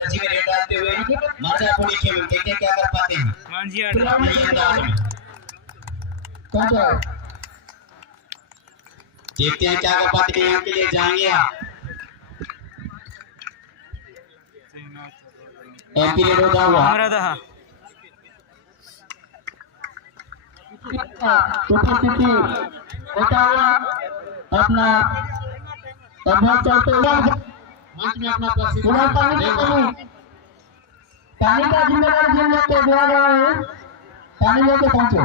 जी में रेड डालते हुए माचापुरी खेल देखते क्या कर पाते हैं। देखते हैं क्या कर पाते हैं। यहाँ के लिए जाएंगे आप एमपी रेड होता हुआ अपना अभ्यास चलते हुए पानी का जिम्मेदार जिन लोग को दिया गया है पानी लेके पहुंचो।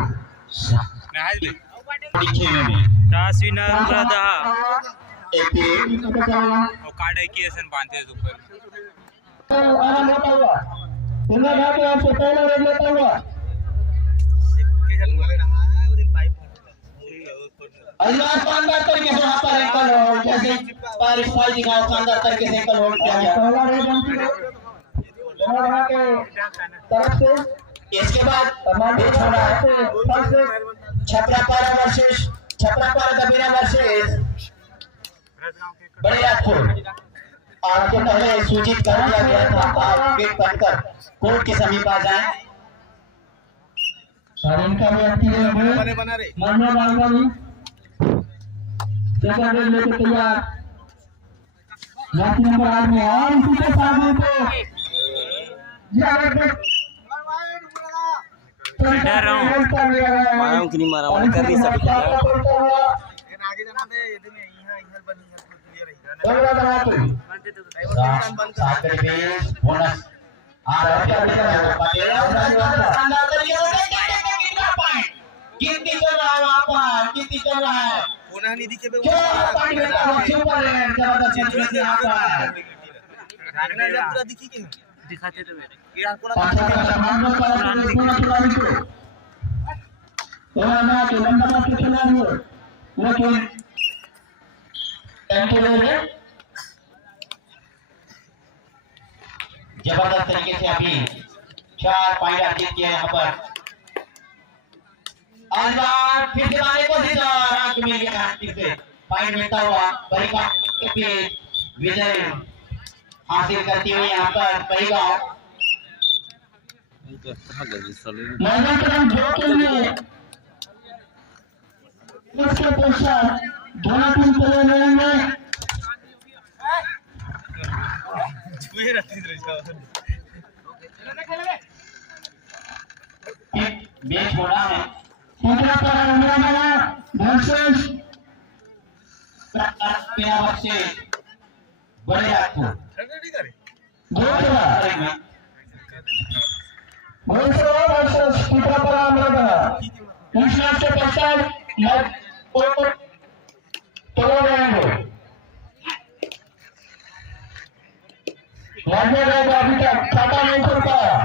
शानदार तरीके से यहाँ पर एकल होल्ड जैसे पारिश भाई दिखाओ शानदार तरीके से एकल होल्ड किया गया। इसके बाद छपरापारा वर्सेस छपरापारा दबेरा वर्सेस बड़े राजपुर। आपको पहले सूचित कर दिया गया था आप गेट बंद कर कोर्ट के समीप आ जाएं। इनका व्यक्ति लेके तैयार नंबर 8 में और इसी के साथ में डर रहा हूं मारूं कि नहीं मारा वाला कर नहीं सकता आगे जाना दे ये में यहां इधर बनी है क्लियर है बोनस आ रहा है गिनती चल रहा है वहां पर गिनती चल रहा है कोना नहीं दिखे क्या पानी बेटा बच्चे ऊपर है जबरदस्त चल रहा है पूरा दिखी कि दिखाते तो मेरे ये कोना तो ना के लंबा के खिलाड़ी हो लेकिन टेम्पोररी जबरदस्त तरीके से अभी 4 पॉइंट अर्जित किया यहाँ पर अंदाज फिर दिलाने को सीधा रात मिल गया फिर से पॉइंट मिलता हुआ परिका के विजय हासिल करती हुई यहाँ पर परिगांव मैदान दो के लिए इसके पश्चात दोनों टीम चले रहेंगे बीच होना है तीसरा पर उमराना वर्सेस बड़े राजपुर दो वर्सेस तीसरा पर उमराना इस मैच के पश्चात चले रहेंगे अभी तक खाता नहीं खुल पाया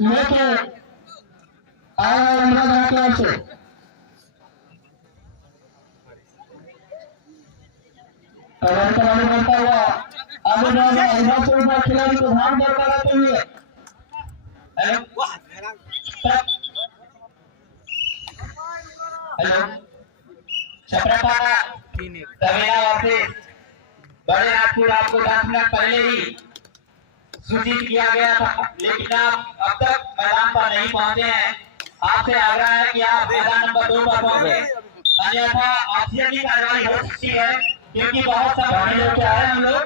लेके आया इमरान से बनता हुआ आगे जाएगा हिमाचल में खिलाड़ी को भाग दौड़ लगाते हुए हेलो छपरापारा दबेरा वापस बड़े राजपुर आपको 10 मिनट पहले ही सूचित किया गया था लेकिन आप अब तक मैदान पर नहीं पहुंचे हैं। आपसे आग्रह है कि आप मैदान नंबर 2 पर पहुंचे अन्यथा ऑक्सीजन की कार्रवाई हो सकती है क्योंकि बहुत सा पानी लेके आए हम लोग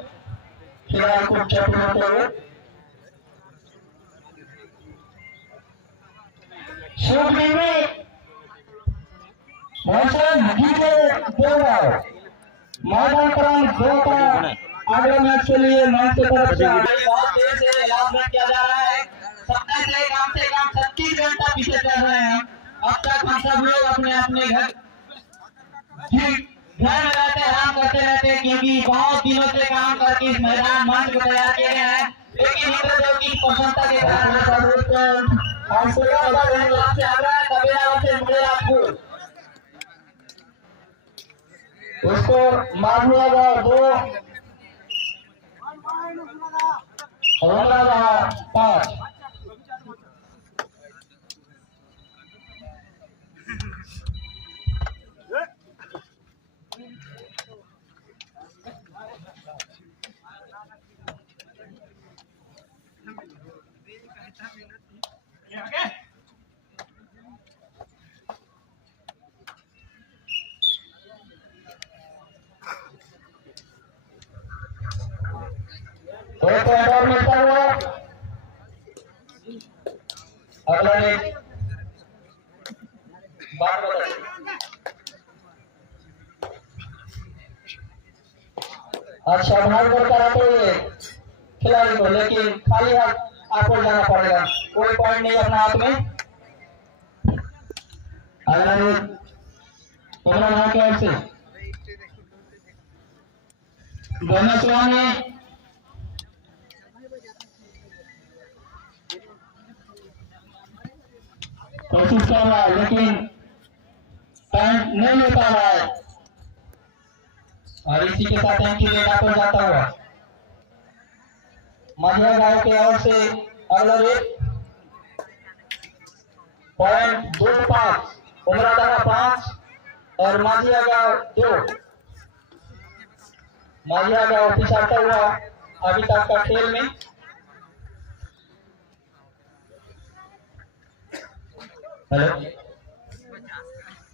खिलाड़ी को चेक होते हुए मैदान क्रमांक 2 का अगले मैच के लिए मैच की तरफ से बहुत देर से अनाउंसमेंट किया जा रहा है। 27 से कम 36 घंटा पीछे चल रहे हैं। अब तक हम सब लोग अपने अपने घर में रहते आराम करते रहते क्योंकि बहुत दिनों से काम करके इस मैदान मंच को तैयार किए गए हैं लेकिन इंद्रदेव की प्रसन्नता के कारण उसको मार दिया गया 2 5 एक और मिलता हुआ अगला एक बात बताइए। अच्छा भाग कर कराते हुए खिलाड़ी को, लेकिन खाली हाथ आपको जाना पड़ेगा, कोई पॉइंट नहीं अपना हाथ में। अगला एक भाग के ओर से दोनों स्वामी कोशिश कर रहा है, लेकिन पॉइंट नहीं ले पा रहा है और इसी के साथ एंट्री लेना पड़ जाता हुआ मधिया गांव के ओर से अगला एक पॉइंट 2-5 उमरादाना 5 और मधिया गांव 2। मधिया गांव पिछाता हुआ अभी तक का खेल में। हेलो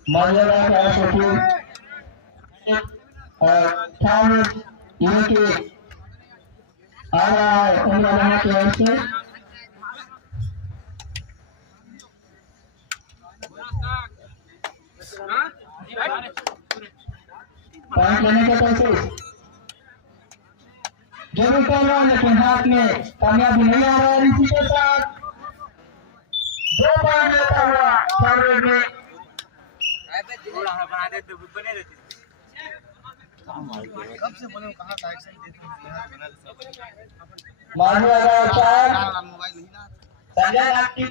मधिया गांव का शोटू और ठाम ये के आ रहा है उमरादाना की ओर से। पॉइंट लेने का कोशिश जरूर कर रहा है, लेकिन हाथ में कामयाबी नहीं आ रहा है। इसी के साथ 2 पॉइंट लेता हुआ फॉरवर्ड में मानवीय 4 संजय नागती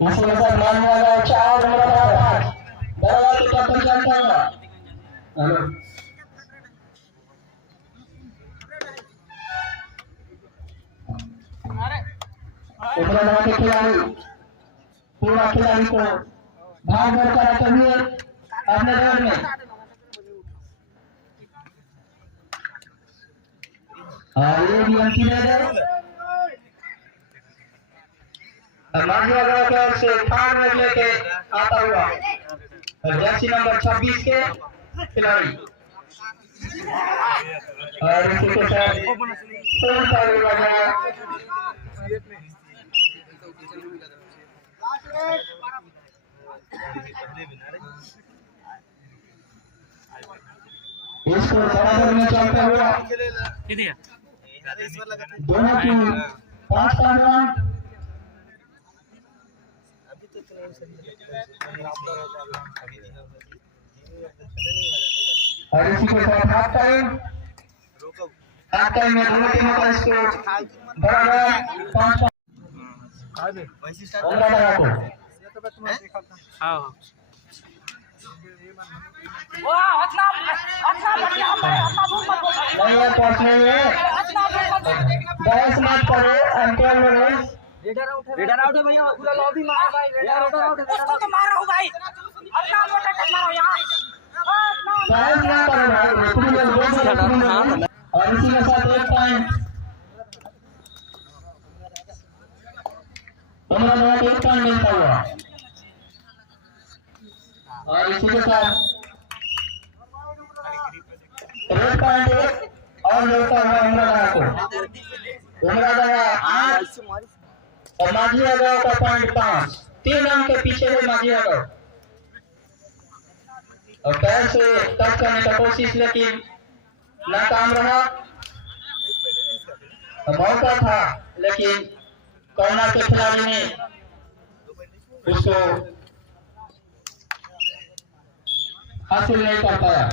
इसी के साथ मानवीय 4 दरवाजे का पंचायत हुआ। हेलो उमरादाना के खिलाड़ी पूरा खिलाड़ी को भाग दौड़ कराते हुए अपने दौर में ये भी अंतिम है। मानवीय गांव की ओर से फाड़ में लेके आता हुआ जर्सी नंबर 26 के खिलाड़ी और इसी के साथ पूर्ण फाउल लगाया। इसको बराबर में चलता हुआ दोनों की 5 रन और इसी के साथ हाफ टाइम में दोनों टीमों का स्कोर बराबर 5 बहस मत करो। रीडर आउट है भैया, पूरा लॉबी मारो भाई। रीडर आउट है, उसको तो मारो भाई, अपना मोटा टच मारो यार। बहस मत करो भाई, तुम लोग बोल। और इसी के साथ 1 पॉइंट उमरादाना 1 पॉइंट मिलता हुआ और इसी के साथ 1 पॉइंट और मिलता हुआ उमरादाना को। उमरादाना 8 और मधिया गांव का पॉइंट 5, 3 अंक के पीछे है मधिया गांव। और पैर से टच करने का कोशिश, लेकिन नाकाम रहा। मौका था, लेकिन कॉर्नर के खिलाड़ी ने उसको हासिल नहीं कर पाया।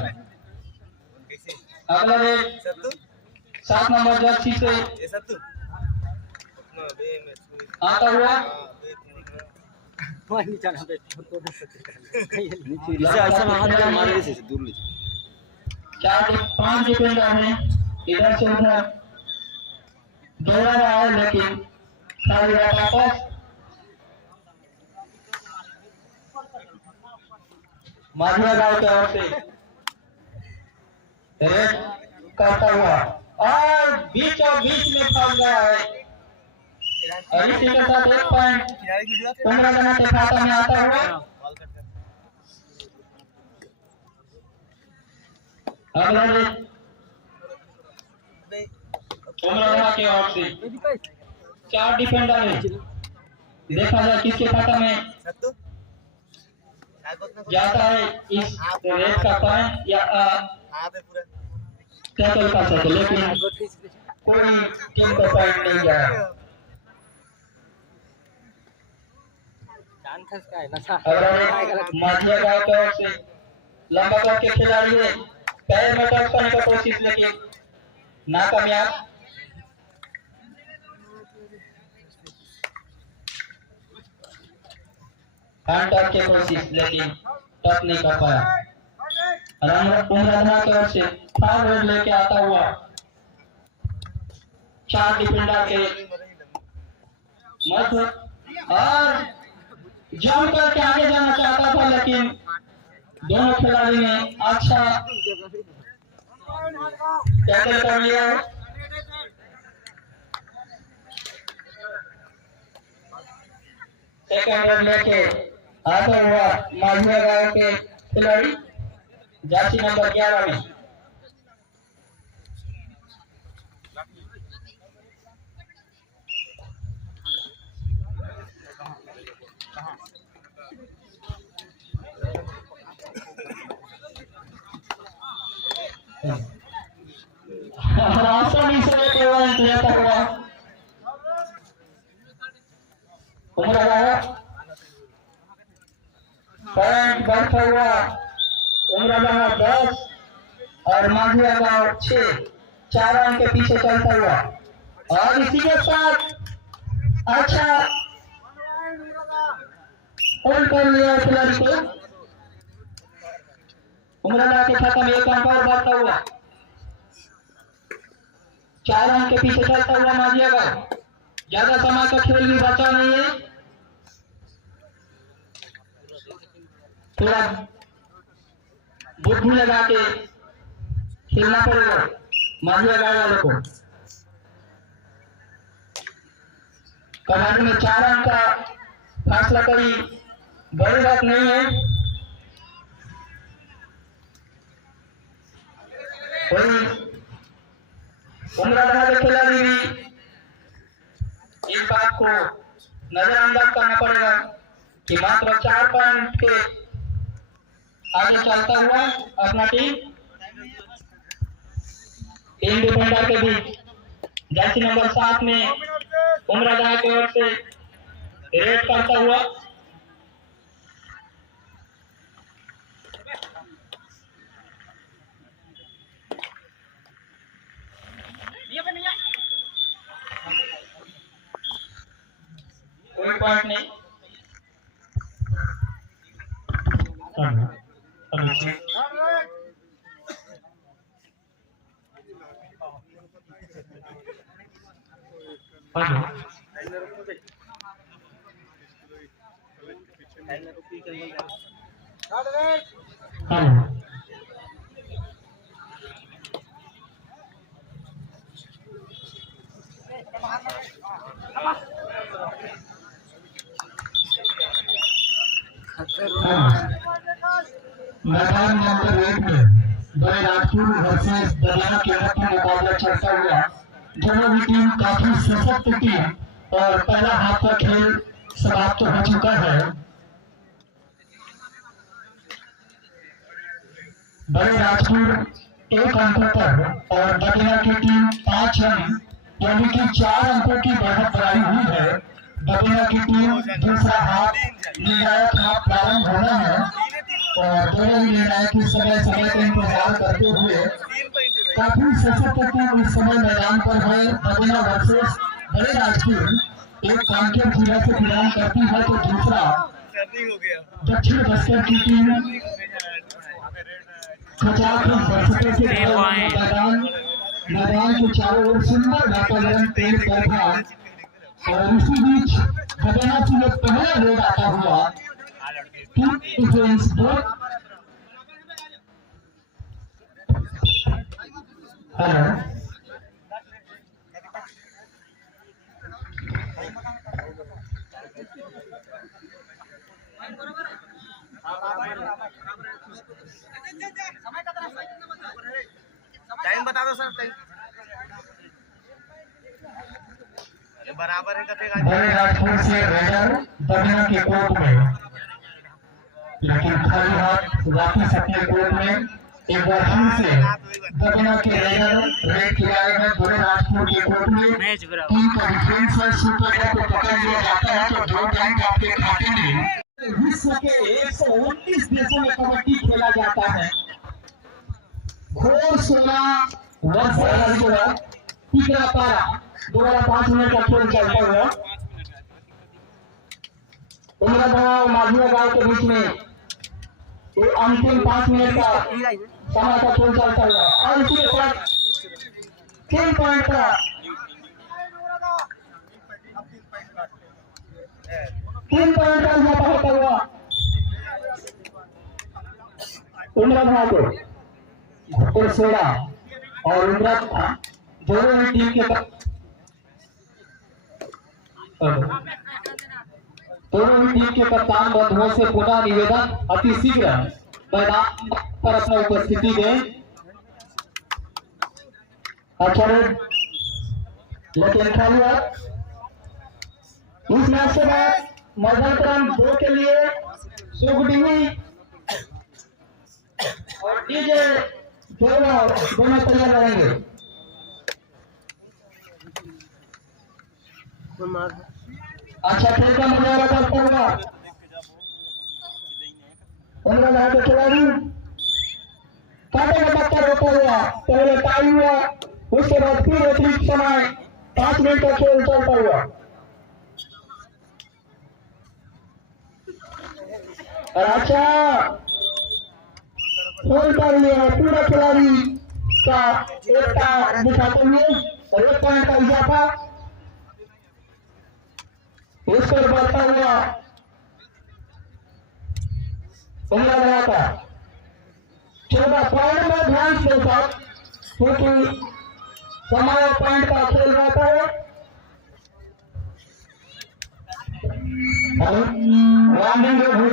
अगला एक 7 नंबर जर्सी से आता हुआ क्या 5 डिफेंडर है, इधर से उधर दौड़ा रहा है, लेकिन खाली वापस माधुआ गांव की ओर से रेड करता हुआ और बीचों बीच में फंस गया है। और इसी के साथ 1 पॉइंट उमराना के खाता में आता हुआ। उमराना की ओर से 4 डिफेंडर है। देखा जाए किसके खाता में जाता है इस रेड का पॉइंट या टैकल कर सकते, लेकिन कोई टीम का पॉइंट नहीं गया। माधिया गांव की ओर से लंबा करके खिलाड़ी है, पैर में टच करने की कोशिश लेकिन नाकामयाब। हैंड की कोशिश लेकिन टच नहीं कर पाया। उमराना की ओर से फाउल रेड लेके आता हुआ 4 डिफेंडर के मध्य और जम करके आगे जाना चाहता था, लेकिन दोनों खिलाड़ी ने अच्छा टैकल कर लिया। सेकंड रेड लेके आता हुआ माधुआ गांव के खिलाड़ी जर्सी नंबर 11 में आसानी से पॉइंट लेता हुआ उमराना पॉइंट बढ़ता हुआ। उमराना 10 और माधुआ गांव 6, 4 अंक के पीछे चलता हुआ। और इसी के साथ अच्छा होल्ड कर लिया खिलाड़ी को। उमराना के खाता में 1 अंक और बढ़ता हुआ, 4 अंक के पीछे चलता हुआ माधुआ गांव। ज्यादा समय का खेल भी बचा नहीं है, थोड़ा बुद्धि लगा के खेलना पड़ेगा माधुआ गांव वालों को। कमांड में 4 अंक का फासला कोई बड़ी बात नहीं है। वही उमराना के खिलाड़ी भी इस बात को नजरअंदाज करना पड़ेगा कि मात्र 4 पॉइंट के आगे चलता हुआ अपना टीम इन डिफेंडर के बीच जर्सी नंबर 7 में उमराना की ओर से रेड करता हुआ। कोई पॉइंट नहीं। मैदान नंबर 1 में बड़े राजपुर वर्सेस दरिया के मध्य मुकाबला चलता हुआ। दोनों भी टीम काफी सशक्त टीम और पहला हाफ का खेल समाप्त हो चुका है। बड़े राजपुर 1 अंक पर और दरिया की टीम 5 रन यानी कि 4 अंकों की बढ़त बनाई हुई है। दरिया की टीम दूसरा हाफ निर्णायक हाफ प्रारंभ होना है और दोनों ही निर्णायक समय का इंतजार करते हुए काफी सशक्त टीम इस समय मैदान पर है। दरिया वर्सेस बड़े राजपुर एक कांकेर जिला से बिलोंग करती है तो दूसरा दक्षिण बस्तर की टीम मैदान के चारों ओर सुंदर वातावरण पेड़ पौधा और इसी बीच खजाना से पहला रेड आता हुआ टीम डिफेंस दो। हेलो टाइम बता दो सर। टाइम बराबर है राजपुर से रेडर दबिया के कोर्ट में, लेकिन खाली हाथ वापिस अपने कोर्ट में एक बार फिर से दबिया के रेडर रेड खिलाए हैं दोनों राजपुर के कोर्ट में। टीम का डिफेंस है, सुपर को पकड़ लिया जाता है तो 2 पॉइंट आपके खाते में। विश्व के 119 देशों में कबड्डी खेला जाता है। घोर 16 वर्ष जो है तीसरा पारा 5 मिनट का खेल चलता हुआ उमरा गांव माझिया गांव के बीच में ये अंतिम 5 मिनट का समय का खेल चलता हुआ और इसी के साथ 3 पॉइंट का 3 पॉइंट का इजाफा होता हुआ उमरा गांव को 16 और उमरा दोनों ही टीम के कप्तान बंधुओं से पुनः निवेदन अति शीघ्र मैदान पर अपना उपस्थिति दें। अच्छा लेकिन खाली इस मैच के बाद मैदान क्रम 2 के लिए सुखडीवी और डीजे दोनों तैयार रहेंगे। अच्छा खेल का मजा करता होगा 15 के खिलाड़ी काटे का टक्कर होता हुआ पहले टाई हुआ, उसके बाद फिर अतिरिक्त समय 5 मिनट का खेल चलता हुआ। और अच्छा खेल कर लिया पूरा खिलाड़ी का एकता दिखाते हुए और 1 पॉइंट का इजाफा इस पर बढ़ता हुआ पहला लगाता 14 पॉइंट में ध्यान से साथ क्योंकि समय पॉइंट का खेल रहता है।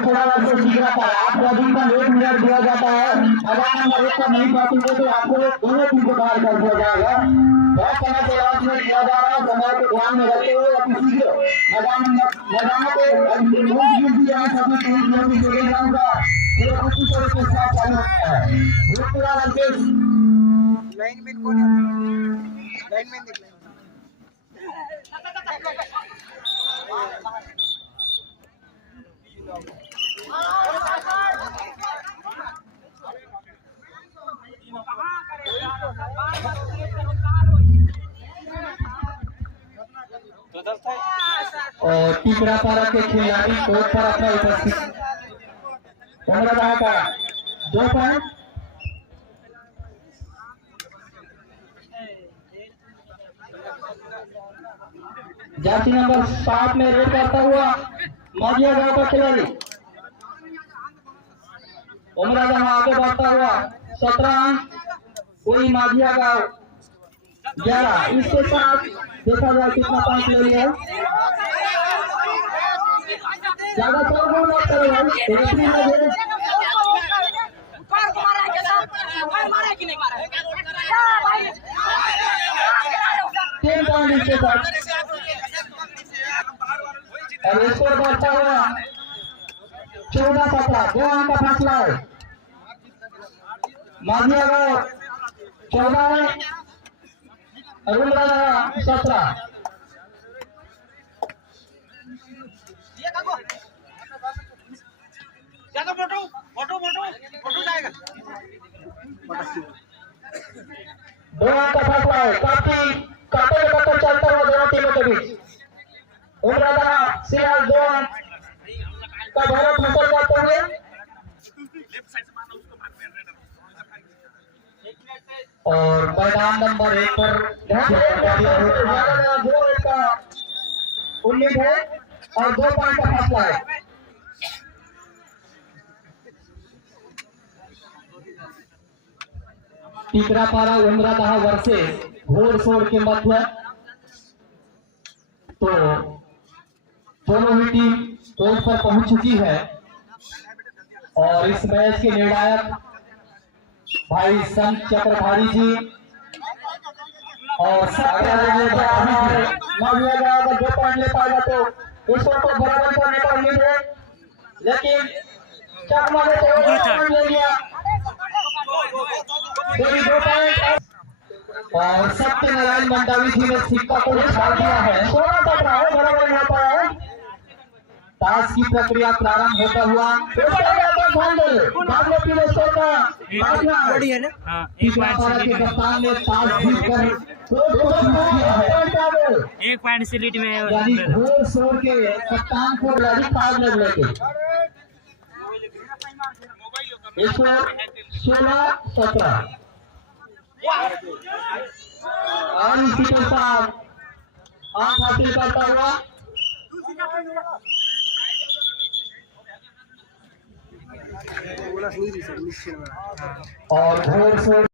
थोड़ा वैसे सीख रहा है आपको अधिक का 1 मिनट दिया जाता है। अगर नंबर 1 का नहीं पातेंगे तो आपको दोनों टीम को बाहर कर दिया जाएगा। बहुत समय से लास्ट में किया जा रहा है, समय को ध्यान में रखते हुए अपनी शीघ्र मैदानों को सभी टीम की जोड़े जाऊंगा के साथ चालू होता है। लाइनमैन कौन है? लाइनमैन देख लें। और तीसरा पारा के खिलाड़ी कोर्ट पर अपना उपस्थित 15 का 2 पॉइंट। जाति नंबर 7 में रेड करता हुआ माझिया गांव का खिलाड़ी उमरा गांव आगे बढ़ता हुआ 17 अंक, कोई माझिया गांव 11। इसके साथ देखा जाए कितना पॉइंट ले लिया। ज्यादा चौगुना मत करो भाई, रेफरी लगे 3 पॉइंट इसके साथ और स्कोर बढ़ता हुआ 14-17 2 अंक का फासला है। माझिया गांव 14 में और उमरा गांव 17। दो अंक का फासला है, काफी काटे टक्कर चलता हुआ दोनों टीमों के बीच। उमरा गांव सियाल 2 अंक का भारत हासिल करते हुए और मैदान नंबर 1 पर उम्मीद है और 2 पॉइंट का फासला है। टीकरापारा उमरादह वर्सेस घोड़सोड़ के मध्य। तो दोनों ही टीम कोर्ट पर पहुंच चुकी है और इस मैच के निर्णायक भाई संत चक्रधारी जी और अगर 2 पॉइंट ले पाएगा तो उसको बराबर करने का उम्मीद है, लेकिन चकमा ने तो 2 पॉइंट ले लिया। और सत्यनारायण मंडावी जी ने सिक्का को उछाल दिया है। 16 तक रहा है, बराबर नहीं हो पाया है। टास्क की प्रक्रिया प्रारंभ होता हुआ के कप्तान ने टास्क जीत कर एक पॉइंट से लीड में यानी घोड़सोड़ के कप्तान को लगी 5 लगने के। इसको 16-17 और इसी के साथ आंख हासिल करता हुआ और घोड़सोड़